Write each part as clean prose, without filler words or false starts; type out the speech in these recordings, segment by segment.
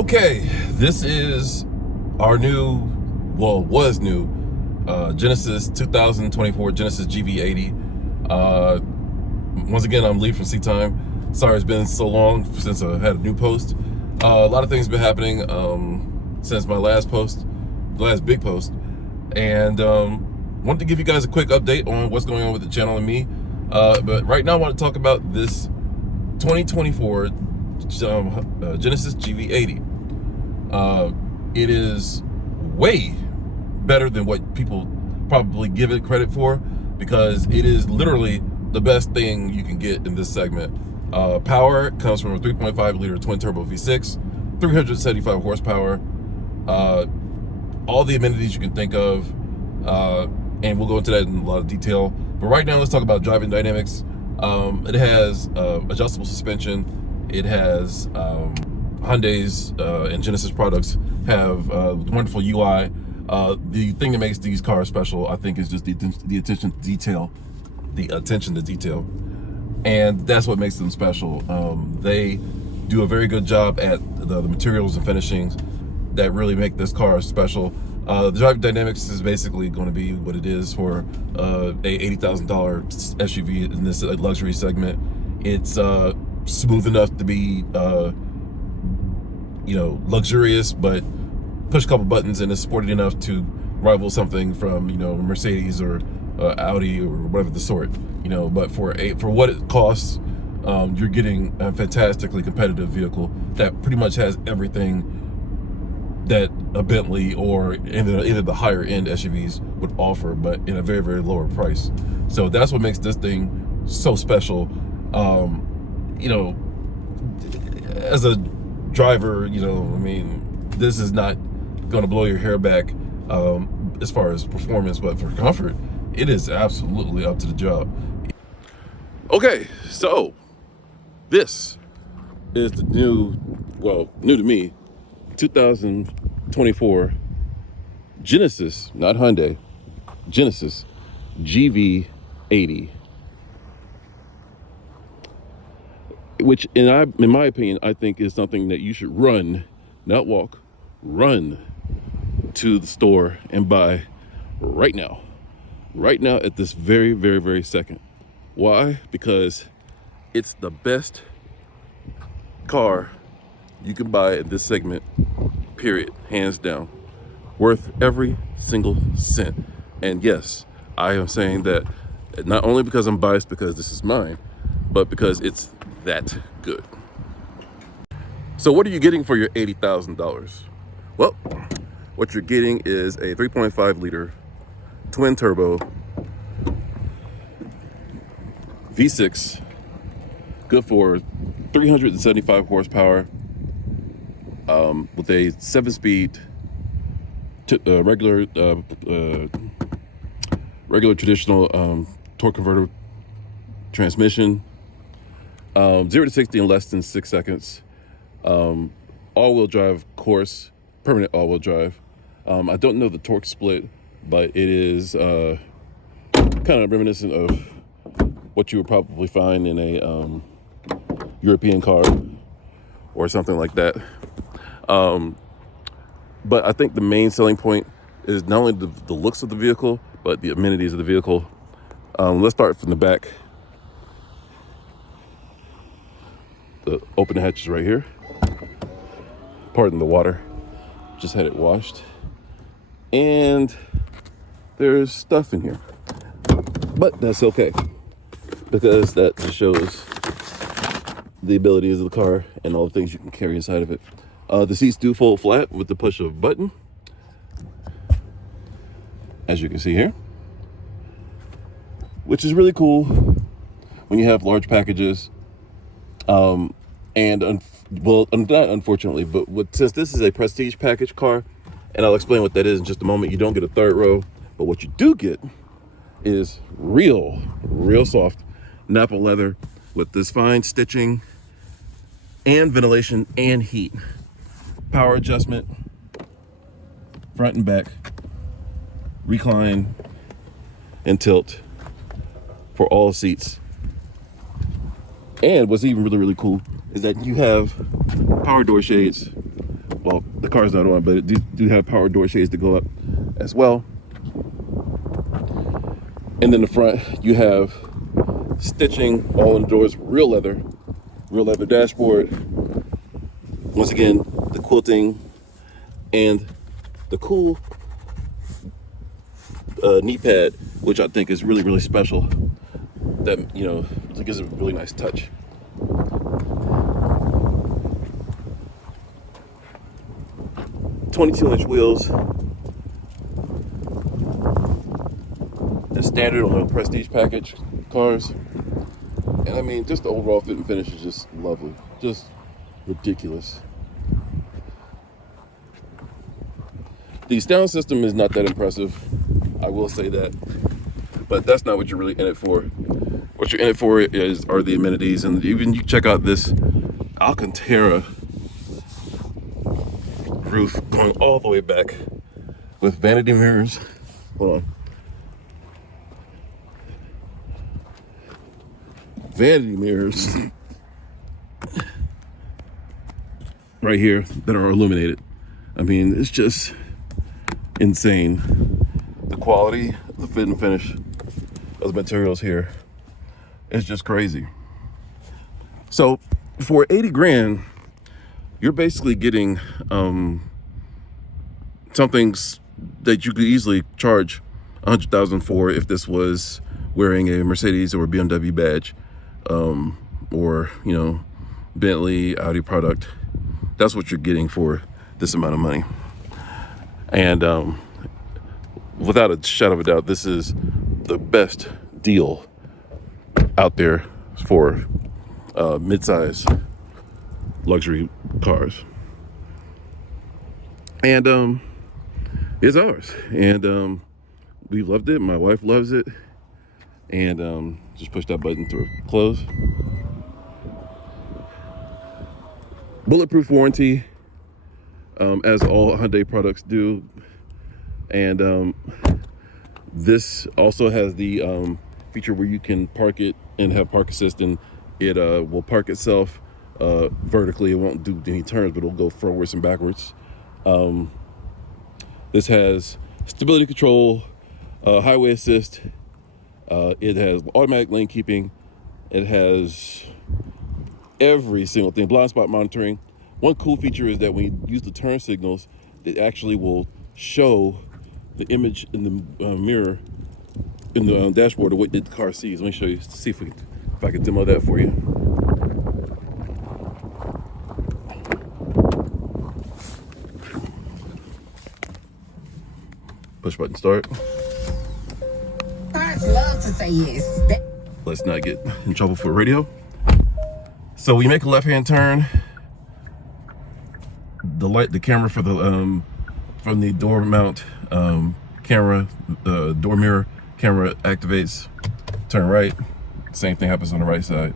Okay, this is our new, well, was new, Genesis 2024 Genesis GV80. Once again, I'm Lee from Seat Time. Sorry it's been so long since I had a new post. A lot of things have been happening since my last post, the last big post. And wanted to give you guys a quick update on what's going on with the channel and me. But right now I want to talk about this 2024 Genesis GV80. It is way better than what people probably give it credit for, because it is literally the best thing you can get in this segment. Power comes from a 3.5 liter twin turbo V6, 375 horsepower, all the amenities you can think of, and we'll go into that in a lot of detail. But right now, let's talk about driving dynamics. It has adjustable suspension. It has Hyundai's and Genesis products have wonderful UI. The thing that makes these cars special, I think, is just the attention to detail. The attention to detail. And that's what makes them special. They do a very good job at the materials and finishings that really make this car special. The driving dynamics is basically going to be what it is for a $80,000 SUV in this luxury segment. It's smooth enough to be luxurious, but push a couple buttons and it's sporty enough to rival something from Mercedes or Audi or whatever the sort. But for what it costs, you're getting a fantastically competitive vehicle that pretty much has everything that a Bentley or either the higher end SUVs would offer, but in a very, very lower price. So that's what makes this thing so special. As a driver, this is not going to blow your hair back as far as performance, but for comfort, it is absolutely up to the job. Okay, so this is the new to me, 2024 Genesis, not Hyundai, Genesis GV80. Which, in my opinion, I think is something that you should run, not walk, run to the store and buy right now at this very, very, very second. Why? Because it's the best car you can buy in this segment, period, hands down, worth every single cent. And yes, I am saying that not only because I'm biased because this is mine, but because it's that good. So what are you getting for your $80,000? Well, what you're getting is a 3.5 liter twin turbo V6, good for 375 horsepower, with a 7-speed regular traditional torque converter transmission. 0 to 60 in less than 6 seconds. All-wheel drive course, permanent all-wheel drive. I don't know the torque split, but it is kind of reminiscent of what you would probably find in a European car or something like that. But I think the main selling point is not only the looks of the vehicle, but the amenities of the vehicle. Let's start from the back. The open hatches right here. Pardon the water. Just had it washed. And there's stuff in here. But that's okay, because that just shows the abilities of the car and all the things you can carry inside of it. The seats do fold flat with the push of a button, as you can see here, which is really cool when you have large packages. Not unfortunately, but since this is a prestige package car, and I'll explain what that is in just a moment, you don't get a third row, but what you do get is real soft Napa leather with this fine stitching and ventilation and heat. Power adjustment, front and back, recline and tilt for all seats. And what's even really, really cool is that you have power door shades well, the car's not on, but it do have power door shades to go up as well. And then the front, you have stitching all in the doors, real leather dashboard. Once again, the quilting and the cool knee pad, which I think is really, really special. That, you know, it gives it a really nice touch. "22" wheels. That's standard on the Prestige package cars. And I mean, just the overall fit and finish is just lovely. Just ridiculous. The sound system is not that impressive, I will say that. But that's not what you're really in it for. What you're in it for are the amenities. And even you check out this Alcantara roof going all the way back with vanity mirrors. Hold on. Vanity mirrors right here that are illuminated. I mean, it's just insane. The quality, the fit and finish of the materials here is just crazy. So for 80 grand, you're basically getting something that you could easily charge 100,000 for if this was wearing a Mercedes or a BMW badge, or, you know, Bentley, Audi product. That's what you're getting for this amount of money. And without a shadow of a doubt, this is the best deal out there for mid-size luxury cars. And it's ours. And we loved it. My wife loves it. And just push that button to close. Bulletproof warranty, as all Hyundai products do. And this also has the feature where you can park it and have park assist, and it will park itself vertically. It won't do any turns, but it'll go forwards and backwards. This has stability control, highway assist. It has automatic lane keeping. It has every single thing. Blind spot monitoring. One cool feature is that when you use the turn signals, it actually will show the image in the mirror, in the dashboard of what the car sees. Let me show you, see if I can demo that for you. Push button start. Cars love to say yes. Let's not get in trouble for radio. So we make a left-hand turn. The camera for the from the door mount camera, door mirror camera activates. Turn right. Same thing happens on the right side.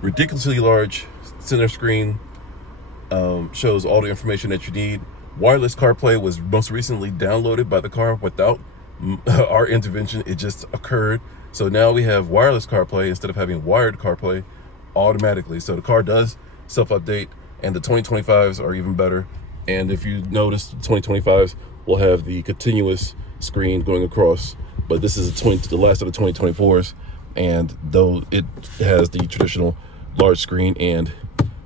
Ridiculously large center screen, shows all the information that you need. Wireless CarPlay was most recently downloaded by the car without our intervention. It just occurred. So now we have wireless CarPlay instead of having wired CarPlay automatically. So the car does self-update, and the 2025s are even better. And if you notice, the 2025s will have the continuous screen going across, but this is the last of the 2024s, and though it has the traditional large screen and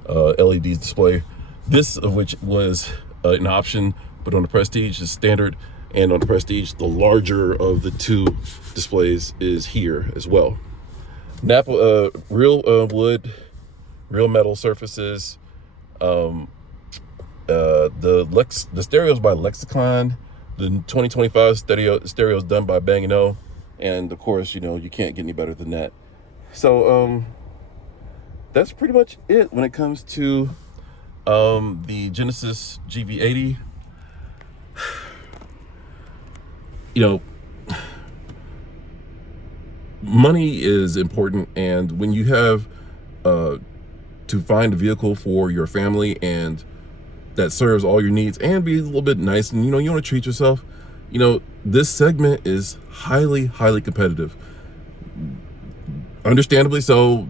LED display, this of which was an option, but on the Prestige is standard, and on the Prestige, the larger of the two displays is here as well. Napa, real wood, real metal surfaces. The stereos by Lexicon. The 2025 stereos done by Bang & O, and of course, you know, you can't get any better than that. So that's pretty much it when it comes to the Genesis GV80. You know, money is important, and when you have to find a vehicle for your family and that serves all your needs and be a little bit nice, and you know, you want to treat yourself, you know, this segment is highly competitive, understandably so.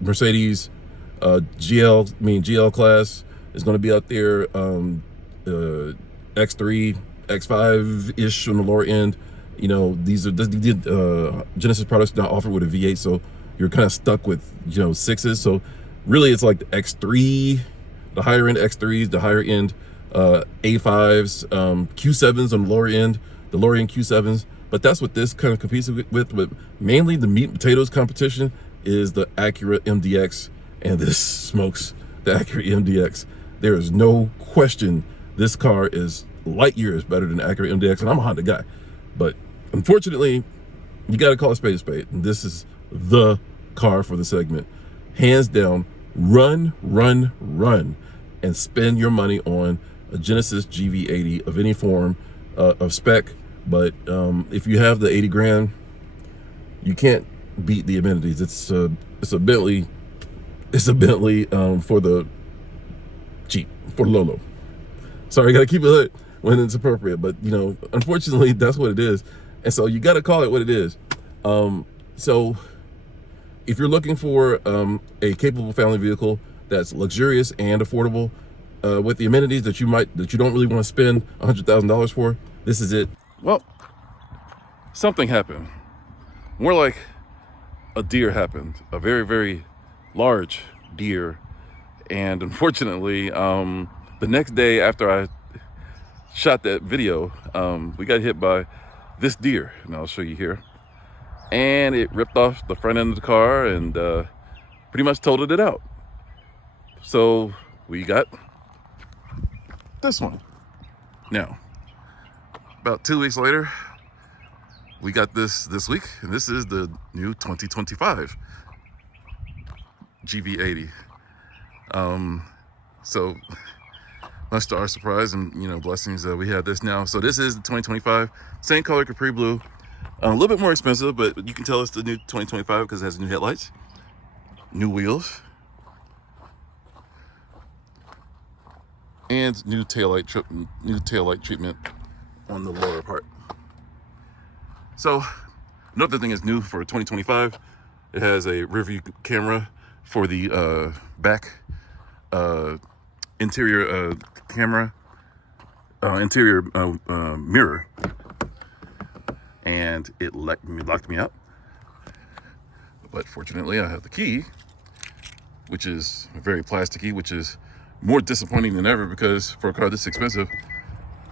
Mercedes GL class is going to be out there. X3, X5-ish on the lower end. You know, these Genesis products not offered with a V8, so you're kind of stuck with, you know, 6s. So really it's like the X3, the higher end X3s, the higher end A5s, Q7s on the lower end Q7s. But that's what this kind of competes with. But mainly the meat and potatoes competition is the Acura MDX, and this smokes the Acura MDX. There is no question this car is light years better than the Acura MDX, and I'm a Honda guy. But unfortunately, you got to call a spade a spade. And this is the car for the segment. Hands down, run, and spend your money on a Genesis GV80 of any form of spec. But if you have the 80 grand, you can't beat the amenities. It's a Bentley. It's a Bentley for the cheap, for the low. Sorry, I gotta keep it lit when it's appropriate. But you know, unfortunately, that's what it is, and so you gotta call it what it is. So if you're looking for a capable family vehicle that's luxurious and affordable, with the amenities that you don't really want to spend $100,000 for, this is it. Well, something happened. More like a deer happened, a very, very large deer. And unfortunately, the next day after I shot that video, we got hit by this deer, and I'll show you here. And it ripped off the front end of the car and pretty much totaled it out. So we got this one. Now, about 2 weeks later, we got this week, and this is the new 2025 GV80. So much to our surprise and, you know, blessings, we have this now. So this is the 2025, same color, Capri blue, a little bit more expensive, but you can tell it's the new 2025 because it has new headlights, new wheels, and new taillight treatment on the lower part. So another thing is new for 2025. It has a rear view camera for the back interior camera, interior mirror, and it locked me out. But fortunately, I have the key, which is very plasticky, which is more disappointing than ever because for a car this expensive,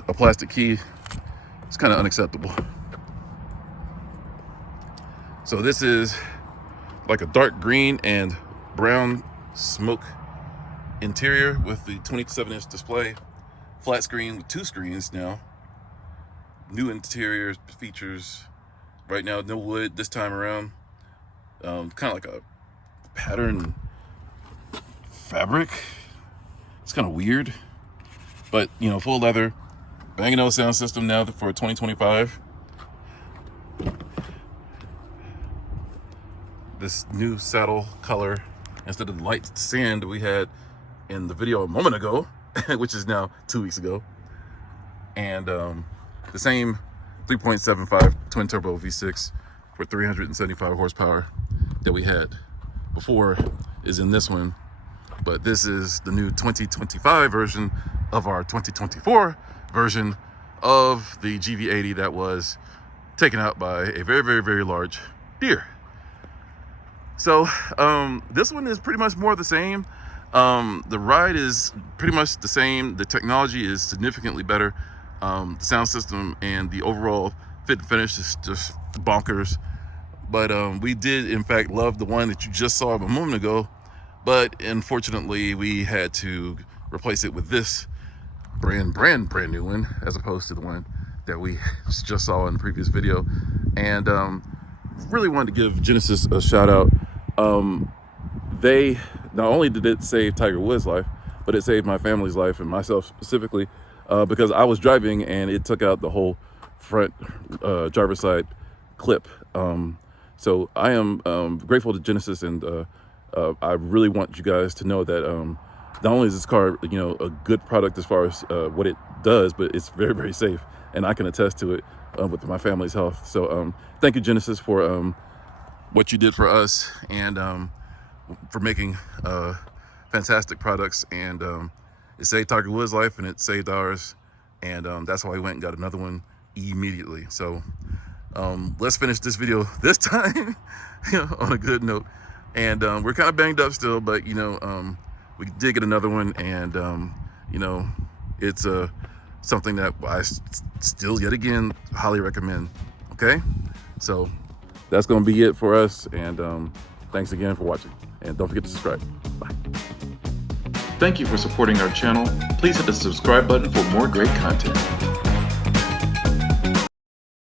a plastic key is kind of unacceptable. So this is like a dark green and brown smoke interior with the 27-inch display, flat screen with 2 screens now, new interior features. Right now, no wood this time around, kind of like a pattern fabric. It's kind of weird, but you know, full leather, Bang & Olufsen sound system now for 2025. This new saddle color instead of the light sand we had in the video a moment ago, which is now 2 weeks ago, and the same 3.75 twin turbo V6 for 375 horsepower that we had before is in this one. But this is the new 2025 version of our 2024 version of the GV80 that was taken out by a very, very, very large deer. So this one is pretty much more of the same. The ride is pretty much the same. The technology is significantly better. The sound system and the overall fit and finish is just bonkers. But we did, in fact, love the one that you just saw a moment ago. But unfortunately, we had to replace it with this brand new one, as opposed to the one that we just saw in the previous video. And really wanted to give Genesis a shout out. They not only did it save Tiger Woods' life, but it saved my family's life and myself specifically, because I was driving and it took out the whole front driver's side clip. So I am grateful to Genesis, and I really want you guys to know that not only is this car, you know, a good product as far as what it does, but it's very, very safe, and I can attest to it with my family's health. So thank you, Genesis, for what you did for us, and for making fantastic products, and it saved Tiger Woods' life and it saved ours, and that's why we went and got another one immediately. So let's finish this video this time on a good note. And we're kind of banged up still, but we did get another one, and it's something that I still yet again highly recommend. Okay, so that's gonna be it for us, and thanks again for watching, and don't forget to subscribe. Bye. Thank you for supporting our channel. Please hit the subscribe button for more great content.